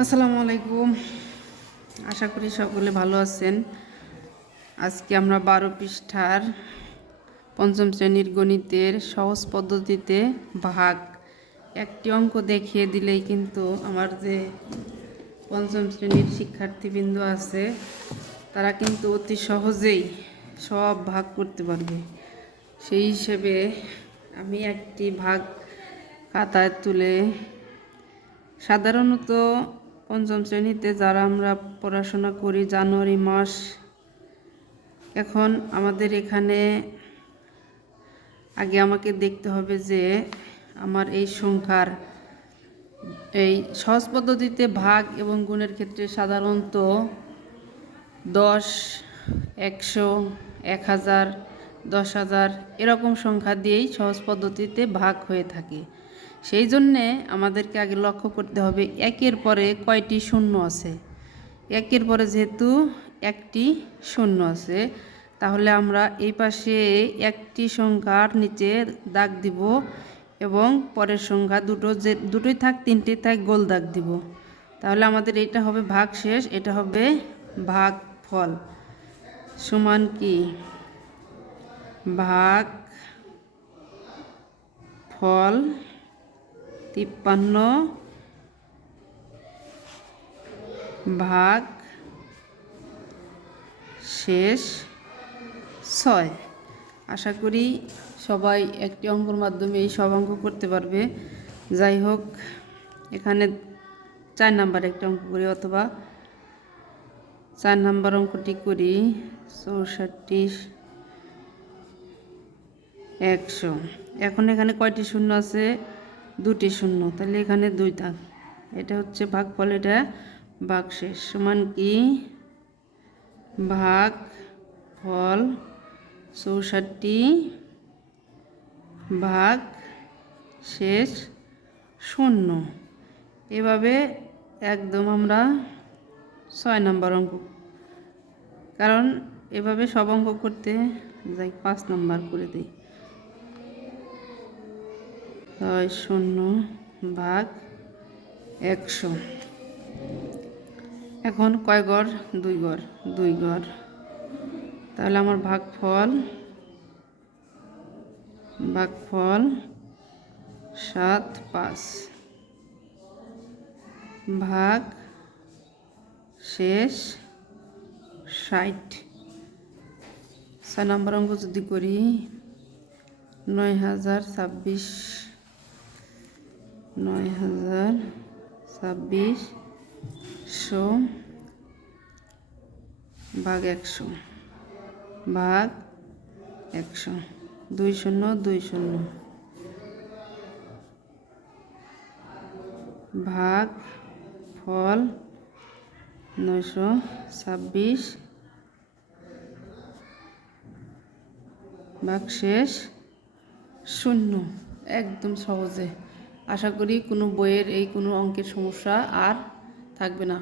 আসসালামু আলাইকুম। আশা করি সকলে ভালো আছেন। আজকে আমরা 12 পৃষ্ঠার পঞ্চম শ্রেণীর গণিতের সহজ পদ্ধতিতে ভাগ একটি অঙ্ক দেখিয়ে দিলেই কিন্তু আমার যে পঞ্চম শ্রেণীর শিক্ষার্থীবৃন্দ আছে তারা কিন্তু অতি সহজেই সব ভাগ করতে পারবে। সেই হিসেবে আমি একটি ভাগ খাতায় তুলে সাধারণত পঞ্চম শ্রেণীতে যারা আমরা পড়াশোনা করি জানুয়ারি মাস, এখন আমাদের এখানে আগে আমাকে দেখতে হবে যে আমার এই সংখ্যার এই সহজ পদ্ধতিতে ভাগ এবং গুণের ক্ষেত্রে সাধারণত 10, 100, 1000, 10,000 এরকম সংখ্যা দিয়েই সহজ পদ্ধতিতে ভাগ হয়ে থাকে। সেই জন্যে আমাদেরকে আগে লক্ষ্য করতে হবে একের পরে কয়টি শূন্য আছে। একের পরে যেহেতু একটি শূন্য আছে, তাহলে আমরা এই পাশে একটি সংখ্যার নিচে দাগ দিব এবং পরের সংখ্যা দুটোই থাক তিনটেই থাক গোল দাগ দিব। তাহলে আমাদের এটা হবে ভাগ শেষ, এটা হবে ভাগ ফল সমান কি ভাগ ফল 53 ভাগ শেষ 6। আশা করি সবাই একটি অঙ্কের মাধ্যমে এই সব অঙ্ক করতে পারবে। যাই হোক, এখানে 4 নাম্বার একটা অঙ্ক করি, অথবা 4 নাম্বার অঙ্কটি করি। 64, 100। এখন এখানে কয়টি শূন্য আছে? দুটি শূন্য, তাহলে এখানে 2 থাক। এটা হচ্ছে ভাগফল, এটা ভাগশেষ সমান কি ভাগ ফল 64 ভাগ শেষ 0। এভাবে একদম আমরা 6 নাম্বার অঙ্ক, কারণ এভাবে সব অঙ্ক করতে যাই 5 নাম্বার করে দিই। 0 ভাগ 100। এখন কয় ঘর? 2 ঘর, 2 ঘর। তাহলে আমার ভাগফল 7, 5 ভাগ শেষ 60। 6 নম্বর অঙ্ক যদি করি 9026 ভাগ 100 ভাগ 100 2 0 2 0 ভাগ ফল 926 ভাগ শেষ 0। একদম সহজে। আশা করি কোনো বইয়ের এই কোনো অঙ্কের সমস্যা আর থাকবে না।